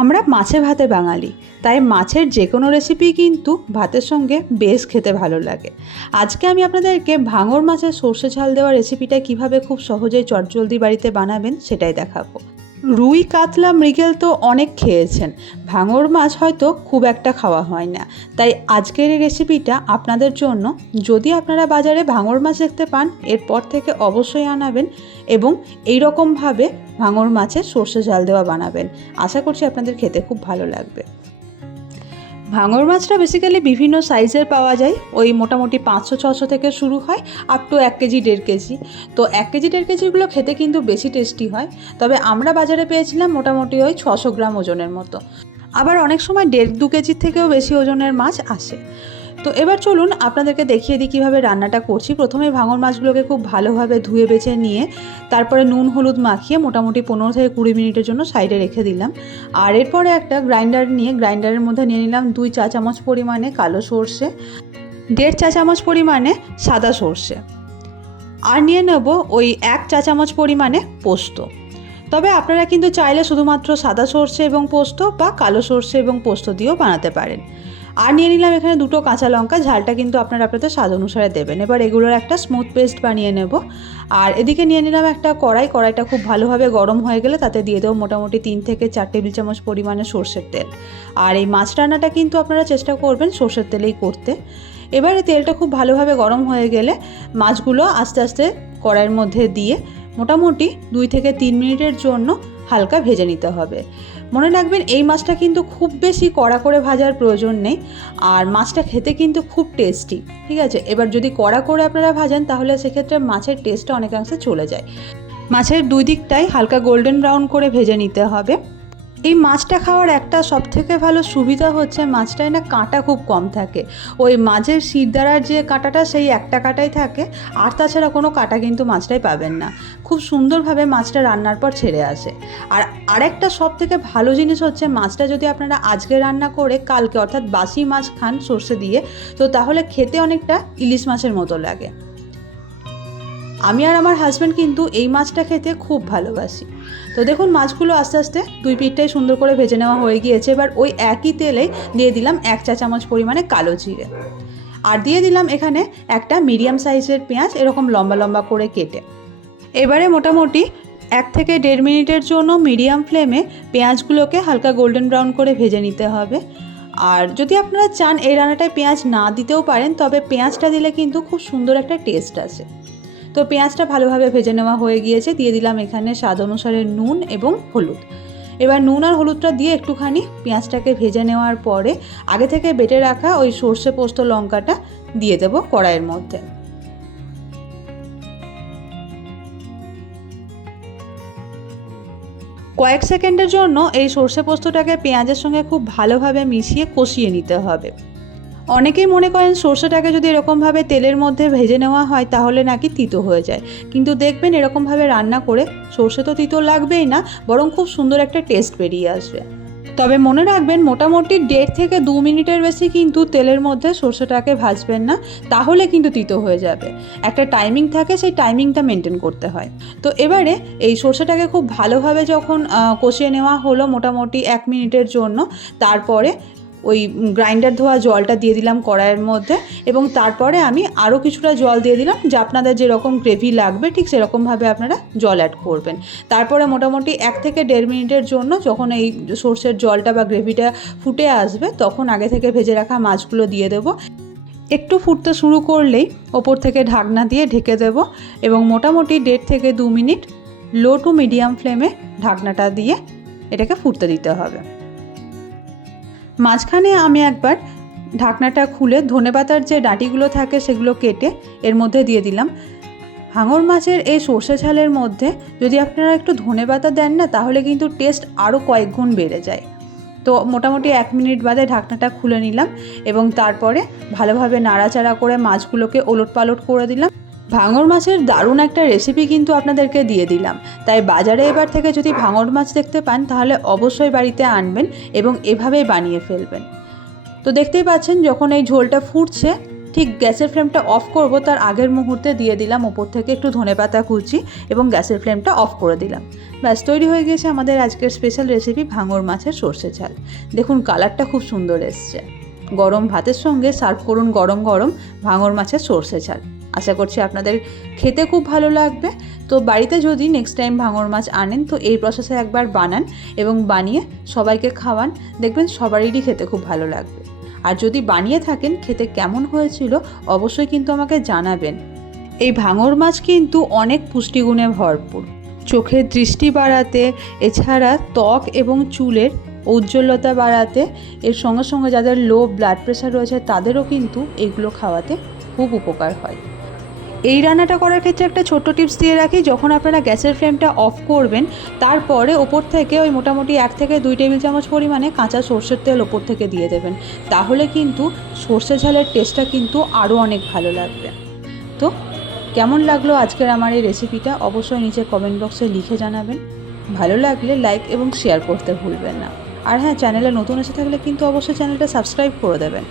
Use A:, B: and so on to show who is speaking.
A: আমরা মাছে ভাতে বাঙালি, তাই মাছের যে কোনো রেসিপি কিন্তু ভাতের সঙ্গে বেশ খেতে ভালো লাগে। আজকে আমি আপনাদেরকে ভাঙর মাছের সর্ষে ঝাল দেওয়া রেসিপিটা কীভাবে খুব সহজেই চটজলদি বাড়িতে বানাবেন সেটাই দেখাবো। রুই কাতলা মৃগেল তো অনেক খেয়েছেন। ভাঙর মাছ হয়তো খুব একটা খাওয়া হয় না। তাই আজকের এই রেসিপিটা আপনাদের জন্য। যদি আপনারা বাজারে ভাঙর মাছ দেখতে পান, এরপর থেকে অবশ্যই আনাবেন এবং এই রকমভাবে ভাঙর মাছের সর্ষে জাল দেওয়া বানাবেন। আশা করছি আপনাদের খেতে খুব ভালো লাগবে। ভাঙর মাছটা বেসিক্যালি বিভিন্ন সাইজের পাওয়া যায়। ওই মোটামুটি পাঁচশো, ছশো থেকে শুরু হয় আপ টু এক কেজি, দেড় কেজি। তো এক কেজি, দেড় কেজিগুলো খেতে কিন্তু বেশি টেস্টি হয়। তবে আমরা বাজারে পেয়েছিলাম মোটামুটি ওই ছশো গ্রাম ওজনের মতো। আবার অনেক সময় দেড়, দু কেজির থেকেও বেশি ওজনের মাছ আসে। তো এবার চলুন আপনাদেরকে দেখিয়ে দিই কীভাবে রান্নাটা করছি। প্রথমে ভাঙর মাছগুলোকে খুব ভালোভাবে ধুয়ে বেছে নিয়ে তারপরে নুন, হলুদ মাখিয়ে মোটামুটি পনেরো থেকে কুড়ি মিনিটের জন্য সাইডে রেখে দিলাম। আর এরপরে একটা গ্রাইন্ডার নিয়ে, গ্রাইন্ডারের মধ্যে নিয়ে নিলাম দুই চা চামচ পরিমাণে কালো সর্ষে, দেড় চা চামচ পরিমাণে সাদা সর্ষে আর নিয়ে নেব ওই এক চা চামচ পরিমাণে পোস্ত। তবে আপনারা কিন্তু চাইলে শুধুমাত্র সাদা সর্ষে এবং পোস্ত বা কালো সর্ষে এবং পোস্ত দিয়েও বানাতে পারেন। আর নিয়ে নিলাম এখানে দুটো কাঁচা লঙ্কা, ঝালটা কিন্তু আপনারা আপনাদের স্বাদ অনুসারে দেবেন। এবার এগুলোর একটা স্মুথ পেস্ট বানিয়ে নেব। আর এদিকে নিয়ে নিলাম একটা কড়াই, কড়াইটা খুব ভালোভাবে গরম হয়ে গেলে তাতে দিয়ে দেবো মোটামুটি তিন থেকে চার টেবিল চামচ পরিমাণে সর্ষের তেল। আর এই মাছ রান্নাটা কিন্তু আপনারা চেষ্টা করবেন সর্ষের তেলেই করতে। এবারে তেলটা খুব ভালোভাবে গরম হয়ে গেলে মাছগুলো আস্তে আস্তে কড়াইয়ের মধ্যে দিয়ে মোটামুটি দুই থেকে তিন মিনিটের জন্য হালকা ভেজে নিতে হবে। মনে রাখবেন এই মাছটা কিন্তু খুব বেশি কড়া করে ভাজার প্রয়োজন নেই, আর মাছটা খেতে কিন্তু খুব টেস্টি ঠিক আছে? এবার যদি কড়া করে আপনারা ভাজান, তাহলে সেক্ষেত্রে মাছের টেস্টটা অনেকাংশে চলে যায়। মাছের দুই দিকটাই হালকা গোল্ডেন ব্রাউন করে ভেজে নিতে হবে। এই মাছটা খাওয়ার একটা সবথেকে ভালো সুবিধা হচ্ছে মাছটায় না কাঁটা খুব কম থাকে। ওই মাছের শিরদাঁড়ার যে কাঁটাটা সেই একটা কাঁটাই থাকে, আর তাছাড়া কোনো কাঁটা কিন্তু মাছটায় পাবেন না। খুব সুন্দরভাবে মাছটা রান্নার পর ছেড়ে আসে। আর আরেকটা সব থেকে ভালো জিনিস হচ্ছে মাছটা যদি আপনারা আজকে রান্না করে কালকে অর্থাৎ বাসি মাছ খান সর্ষে দিয়ে, তো তাহলে খেতে অনেকটা ইলিশ মাছের মতো লাগে। আমি আর আমার হাজব্যান্ড কিন্তু এই মাছটা খেতে খুব ভালোবাসি। তো দেখুন মাছগুলো আস্তে আস্তে দুই পিঠটাই সুন্দর করে ভেজে নেওয়া হয়ে গিয়েছে। এবার ওই একই তেলেই দিয়ে দিলাম এক চা চামচ পরিমাণে কালো জিরে। আর দিয়ে দিলাম এখানে একটা মিডিয়াম সাইজের পেঁয়াজ, এরকম লম্বা লম্বা করে কেটে। এবারে মোটামুটি এক থেকে দেড় মিনিটের জন্য মিডিয়াম ফ্লেমে পেঁয়াজগুলোকে হালকা গোল্ডেন ব্রাউন করে ভেজে নিতে হবে। আর যদি আপনারা চান এই রান্নাটায় পেঁয়াজ না দিতেও পারেন, তবে পেঁয়াজটা দিলে কিন্তু খুব সুন্দর একটা টেস্ট আছে তো পেঁয়াজটা ভালোভাবে ভেজে নেওয়া হয়ে গিয়েছে, দিয়ে দিলাম এখানে স্বাদ অনুসারে নুন এবং হলুদ। এবার নুন আর হলুদটা দিয়ে একটুখানি পেঁয়াজটাকে ভেজে নেওয়ার পরে আগে থেকে বেটে রাখা ওই সর্ষে পোস্ত লঙ্কাটা দিয়ে দেবো কড়াইয়ের মধ্যে। কয়েক সেকেন্ডের জন্য এই সর্ষে পোস্তটাকে পেঁয়াজের সঙ্গে খুব ভালোভাবে মিশিয়ে কষিয়ে নিতে হবে। অনেকেই মনে করেন সর্ষেটাকে যদি এরকমভাবে তেলের মধ্যে ভেজে নেওয়া হয়, তাহলে নাকি তিতো হয়ে যায়। কিন্তু দেখবেন এরকমভাবে রান্না করে সর্ষে তো তিতো লাগবেই না, বরং খুব সুন্দর একটা টেস্ট বেরিয়ে আসবে। তবে মনে রাখবেন, মোটামুটি দেড় থেকে দু মিনিটের বেশি কিন্তু তেলের মধ্যে সর্ষেটাকে ভাজবেন না, তাহলে কিন্তু তিতো হয়ে যাবে। একটা টাইমিং থাকে, সেই টাইমিংটা মেনটেন করতে হয়। তো এবারে এই সর্ষেটাকে খুব ভালোভাবে যখন কষিয়ে নেওয়া হলো মোটামুটি এক মিনিটের জন্য, তারপরে ওই গ্রাইন্ডার ধোয়া জলটা দিয়ে দিলাম কড়াইয়ের মধ্যে এবং তারপরে আমি আরও কিছুটা জল দিয়ে দিলাম যে আপনাদের যেরকম গ্রেভি লাগবে ঠিক সেরকমভাবে আপনারা জল অ্যাড করবেন। তারপরে মোটামুটি এক থেকে দেড় মিনিটের জন্য যখন এই সর্ষের জলটা বা গ্রেভিটা ফুটে আসবে তখন আগে থেকে ভেজে রাখা মাছগুলো দিয়ে দেবো। একটু ফুটতে শুরু করলেই ওপর থেকে ঢাকনা দিয়ে ঢেকে দেব এবং মোটামুটি দেড় থেকে দু মিনিট লো টু মিডিয়াম ফ্লেমে ঢাকনাটা দিয়ে এটাকে ফুটতে দিতে হবে। মাঝখানে আমি একবার ঢাকনাটা খুলে ধনেপাতার যে ডাঁটিগুলো থাকে সেগুলো কেটে এর মধ্যে দিয়ে দিলাম। হাঙর মাছের এই সর্ষে ঝালের মধ্যে যদি আপনারা একটু ধনেপাতা দেন না, তাহলে কিন্তু টেস্ট আরও কয়েক গুণ বেড়ে যায়। তো মোটামুটি এক মিনিট বাদে ঢাকনাটা খুলে নিলাম এবং তারপরে ভালোভাবে নাড়াচাড়া করে মাছগুলোকে ওলট পালট করে দিলাম। ভাঙর মাছের দারুণ একটা রেসিপি কিন্তু আপনাদেরকে দিয়ে দিলাম। তাই বাজারে এবার থেকে যদি ভাঙর মাছ দেখতে পান, তাহলে অবশ্যই বাড়িতে আনবেন এবং এভাবেই বানিয়ে ফেলবেন। তো দেখতেই পাচ্ছেন, যখন এই ঝোলটা ফুটছে, ঠিক গ্যাসের ফ্লেমটা অফ করব, তার আগের মুহূর্তে দিয়ে দিলাম ওপর থেকে একটু ধনেপাতা কুচি এবং গ্যাসের ফ্লেমটা অফ করে দিলাম। ব্যাস, তৈরি হয়ে গিয়েছে আমাদের আজকের স্পেশাল রেসিপি ভাঙর মাছের সর্ষে ঝাল। দেখুন কালারটা খুব সুন্দর এসছে। গরম ভাতের সঙ্গে সার্ভ করুন গরম গরম ভাঙর মাছের সর্ষে ঝাল। আশা করছি আপনাদের খেতে খুব ভালো লাগবে। তো বাড়িতে যদি নেক্সট টাইম ভাঙর মাছ আনেন, তো এই প্রসেসে একবার বানান এবং বানিয়ে সবাইকে খাওয়ান। দেখবেন সবারই খেতে খুব ভালো লাগবে। আর যদি বানিয়ে থাকেন, খেতে কেমন হয়েছিল, অবশ্যই কিন্তু আমাকে জানাবেন। এই ভাঙর মাছ কিন্তু অনেক পুষ্টিগুণে ভরপুর। চোখের দৃষ্টি বাড়াতে, এছাড়া ত্বক এবং চুলের উজ্জ্বলতা বাড়াতে, এর সঙ্গে সঙ্গে যাদের লো ব্লাড প্রেশার রয়েছে, তাদেরও কিন্তু এগুলো খাওয়াতে খুব উপকার হয়। এই রান্নাটা করার ক্ষেত্রে একটা ছোট্ট টিপস দিয়ে রাখি, যখন আপনারা গ্যাসের ফ্লেমটা অফ করবেন, তারপরে ওপর থেকে ওই মোটামুটি এক থেকে দুই টেবিল চামচ পরিমাণে কাঁচা সর্ষের তেল ওপর থেকে দিয়ে দেবেন। তাহলে কিন্তু সর্ষে ঝালের টেস্টটা কিন্তু আরও অনেক ভালো লাগবে। তো কেমন লাগল আজকের আমার এই রেসিপিটা অবশ্যই নিচে কমেন্ট বক্সে লিখে জানাবেন। ভালো লাগলে লাইক এবং শেয়ার করতে ভুলবেন না। আর হ্যাঁ চ্যানেলে নতুন এসে থাকলে কিন্তু অবশ্যই চ্যানেলটা সাবস্ক্রাইব করে দেবেন।